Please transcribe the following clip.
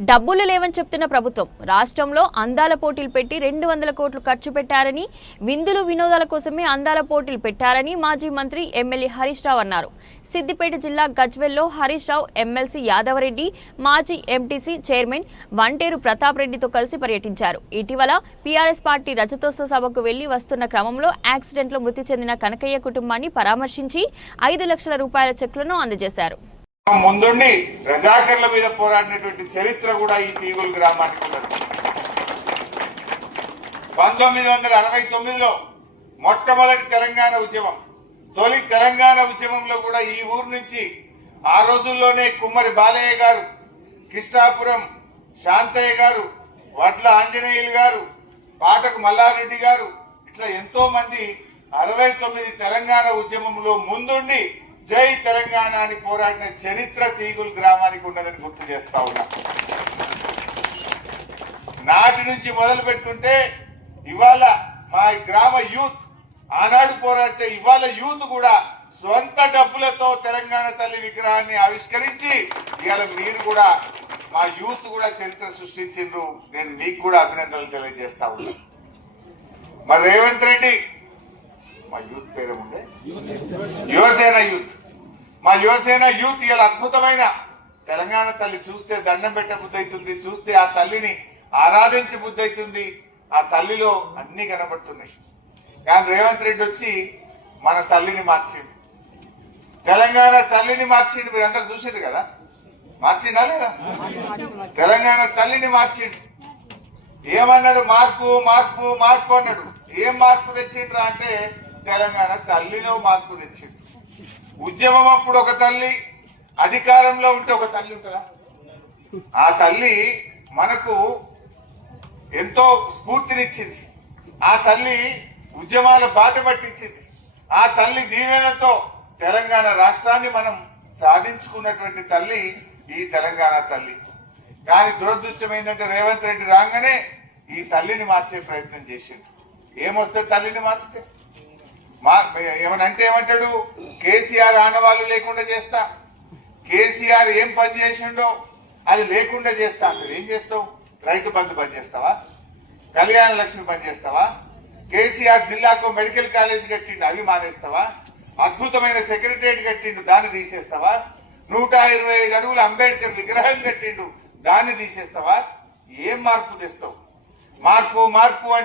డబ్బులు లేవని చెప్తున్న ప్రభుత్వం రాష్ట్రంలో అందాల పోటీలు పెట్టి 200 కోట్లు ఖర్చు పెట్టారని, విందులు వినోదాల కోసమే అందాల పోటీలు పెట్టారని మాజీ మంత్రి ఎమ్మెల్యే హరీష్ రావు అన్నారు. సిద్దిపేట జిల్లా గజ్వేల్లో హరీష్ రావు ఎమ్మెల్సీ యాదవరెడ్డి, మాజీ ఎంటీసీ చైర్మన్ వంటేరు ప్రతాప్ రెడ్డితో కలిసి పర్యటించారు. ఇటీవల పీఆర్ఎస్ పార్టీ రజతోత్సవ సభకు వెళ్లి వస్తున్న క్రమంలో యాక్సిడెంట్లో మృతి చెందిన కనకయ్య కుటుంబాన్ని పరామర్శించి 5 లక్షల రూపాయల చెక్కులను అందజేశారు. ముందుండి రజాకర్ల మీద పోరాడినటువంటి చరిత్ర కూడా ఈ తీగుల గ్రామానికి ఉన్నది. 1969లో మొట్టమొదటి తెలంగాణ ఉద్యమం, తొలి తెలంగాణ ఉద్యమంలో కూడా ఈ ఊరు నుంచి ఆ రోజుల్లోనే కుమ్మరి బాలయ్య గారు, కిష్టాపురం శాంతయ్య గారు, వడ్ల ఆంజనేయులు గారు, పాటకు మల్లారెడ్డి గారు, ఇట్లా ఎంతో మంది 69 తెలంగాణ ఉద్యమంలో ముందుండి జై తెలంగాణ అని పోరాడిన చరిత్ర తీగుల గ్రామానికి ఉన్నదని గుర్తు చేస్తా ఉన్నా. నాటి నుంచి మొదలు పెట్టుకుంటే ఇవాళ మా గ్రామ యూత్ ఆనాడు పోరాడితే ఇవాళ యూత్ కూడా సొంత డబ్బులతో తెలంగాణ తల్లి విగ్రహాన్ని ఆవిష్కరించి ఇవాళ మీరు కూడా మా యూత్ కూడా చరిత్ర సృష్టించిండ్రు. నేను మీకు కూడా అభినందనలు తెలియజేస్తా ఉన్నా. మరి రేవంత్ రెడ్డి మా యూత్ పేరేముండే యువసేన యూత్, మా యువసేన యూత్ ఇలా అద్భుతమైన తెలంగాణ తల్లి చూస్తే దండం పెట్టే బుద్ధి అవుతుంది, చూస్తే ఆ తల్లిని ఆరాధించే బుద్ధి అవుతుంది. ఆ తల్లిలో అన్ని కనబడుతున్నాయి. కానీ రేవంత్ రెడ్డి వచ్చి మన తల్లిని మార్చిండు, తెలంగాణ తల్లిని మార్చిండు. మీరు అందరు చూసింది కదా, మార్చిండా లేదా? తెలంగాణ తల్లిని మార్చిండు. ఏమన్నాడు? మార్పు మార్పు మార్పు అన్నాడు. ఏం మార్పు తెచ్చిండ్రా అంటే తెలంగాణ తల్లిలో మార్పు తెచ్చిండు. ఉద్యమం అప్పుడు ఒక తల్లి, అధికారంలో ఉంటే ఒక తల్లి ఉంటుందా? ఆ తల్లి మనకు ఎంతో స్ఫూర్తినిచ్చింది. ఆ తల్లి ఉద్యమాల బాట పట్టించింది. ఆ తల్లి దీవెనతో తెలంగాణ రాష్ట్రాన్ని మనం సాధించుకున్నటువంటి తల్లి ఈ తెలంగాణ తల్లి. కానీ దురదృష్టం ఏంటంటే రేవంత్ రెడ్డి రాగానే ఈ తల్లిని మార్చే ప్రయత్నం చేసిండు. ఏమొస్తే తల్లిని మార్చితే ఏమనంటే ఏమంటాడు? కేసీఆర్ ఆనవాళ్ళు లేకుండా చేస్తా, కేసీఆర్ ఏం పని చేసిండో అది లేకుండా చేస్తా అంటాడు. ఏం చేస్తావు? రైతు బంధు బంద్ చేస్తావా? కళ్యాణ లక్ష్మి బంద్ చేస్తావా? కేసీఆర్ జిల్లాకు మెడికల్ కాలేజ్ కట్టిండు, అవి మానేస్తావా? అద్భుతమైన సెక్రటరియట్ కట్టిండు, దాన్ని తీసేస్తావా? 125 అడుగుల అంబేద్కర్ విగ్రహం కట్టిండు, దాన్ని తీసేస్తావా? ఏం మార్పు తెస్తావు? మార్పు మార్పు అంటే